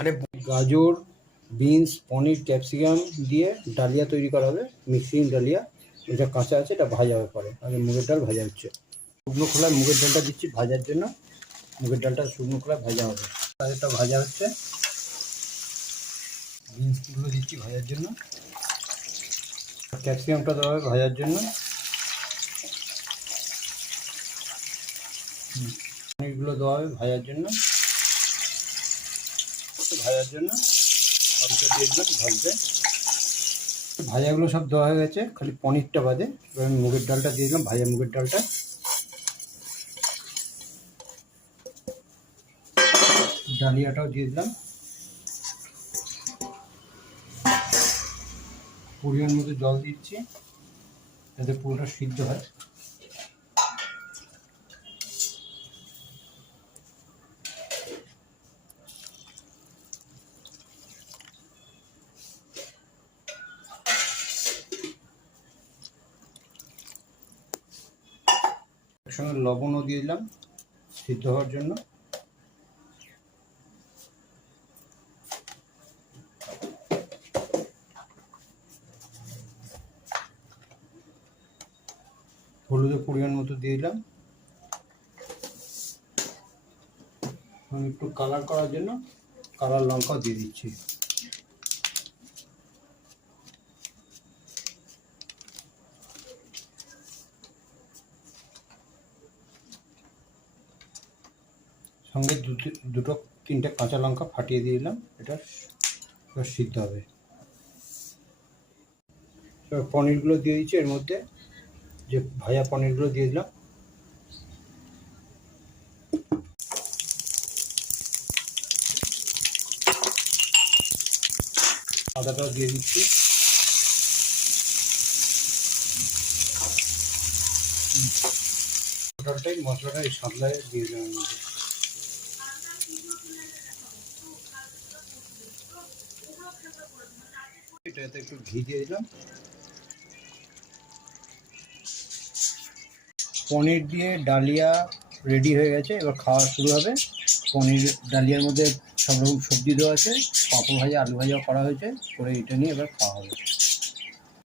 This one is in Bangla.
আরে গাজর, বিনস, পনির, ক্যাপসিকাম দিয়ে ডালিয়া তৈরি করা হবে, মিক্সিং ডালিয়া। এটা কাঁচা আছে, এটা ভাজা হবে পরে। আগে মুগের ডাল ভাজা হচ্ছে। শুকনো খোলায় মুগের ডালটা দিচ্ছি ভাজার জন্য। মুগের ডালটা শুকনো খোলায় ভাজা হবে, এটা ভাজা হচ্ছে। বিনসগুলো দিচ্ছি ভাজার জন্য, ক্যাপসিকামটা দেওয়া হবে ভাজার জন্য, পনিরগুলো দেওয়া হবে ভাজার জন্য। সবটা দিয়ে দিলাম ভাজতে। ভাজাগুলো সব দেওয়া হয়ে গেছে, খালি পনিরটা বাদে। এবার আমি মুগের ডালটা দিয়ে দিলাম, ভাজা মুগের ডালটা। ডালিয়াটাও দিয়ে দিলাম। পরিমাণ মতো জল দিচ্ছি যাতে পুরোটা সিদ্ধ হয়। একসঙ্গে লবণও দিয়ে দিলাম সিদ্ধ হওয়ার জন্য। হলুদের পরিমাণ মতো দিয়ে দিলাম। আমি একটু কালার করার জন্য কালার লঙ্কাও দিয়ে দিচ্ছি। সঙ্গে দুটো তিনটে কাঁচা লঙ্কা ফাটিয়ে দিয়ে দিলাম। এটা এবার সিদ্ধ হবে। এবার পনিরগুলো দিয়ে দিচ্ছি এর মধ্যে, যে ভাজা পনিরগুলো দিয়ে দিলাম। আদাটাও দিয়ে দিচ্ছি। টোটালটাই মশলাটা এই সাতলায় দিয়ে দিলাম। এটাতে একটু ঘি দিয়ে দিলাম। পনির দিয়ে ডালিয়া রেডি হয়ে গেছে, এবার খাওয়া শুরু হবে। পনির ডালিয়ার মধ্যে সব রকম সবজি দেওয়া আছে, পাঁপড় ভাজা, আলু ভাজাও করা হয়েছে, করে এটা নিয়ে এবার খাওয়া হবে।